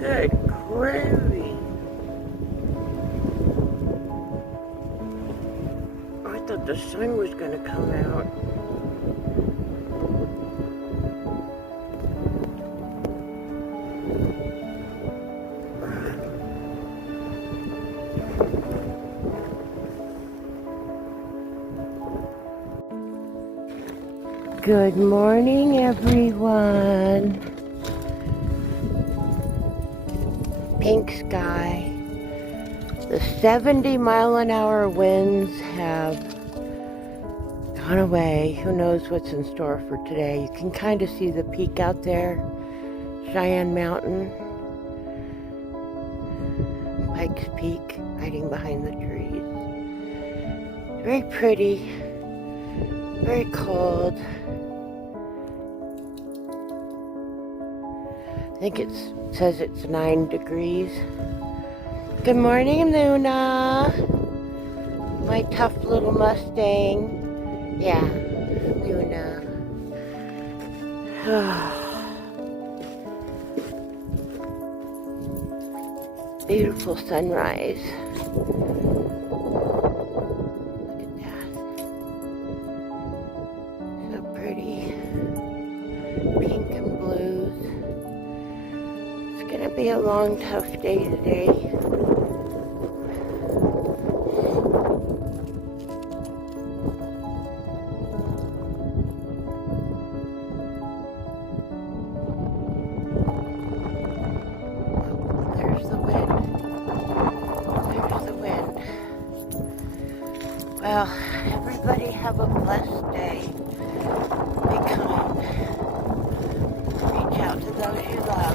Good gravy. I thought the sun was going to come out. Good morning, everyone. Pink sky. The 70-mile-an-hour winds have gone away. Who knows what's in store for today? You can kind of see the peak out there, Cheyenne Mountain, Pikes Peak, hiding behind the trees. Very pretty, very cold. I think it says it's 9 degrees. Good morning, Luna. My tough little Mustang. Yeah, Luna. Beautiful sunrise. Look at that. So pretty. Pink and blues. It's gonna be a long, tough day today. Well, everybody have a blessed day. Be kind. Reach out to those you love.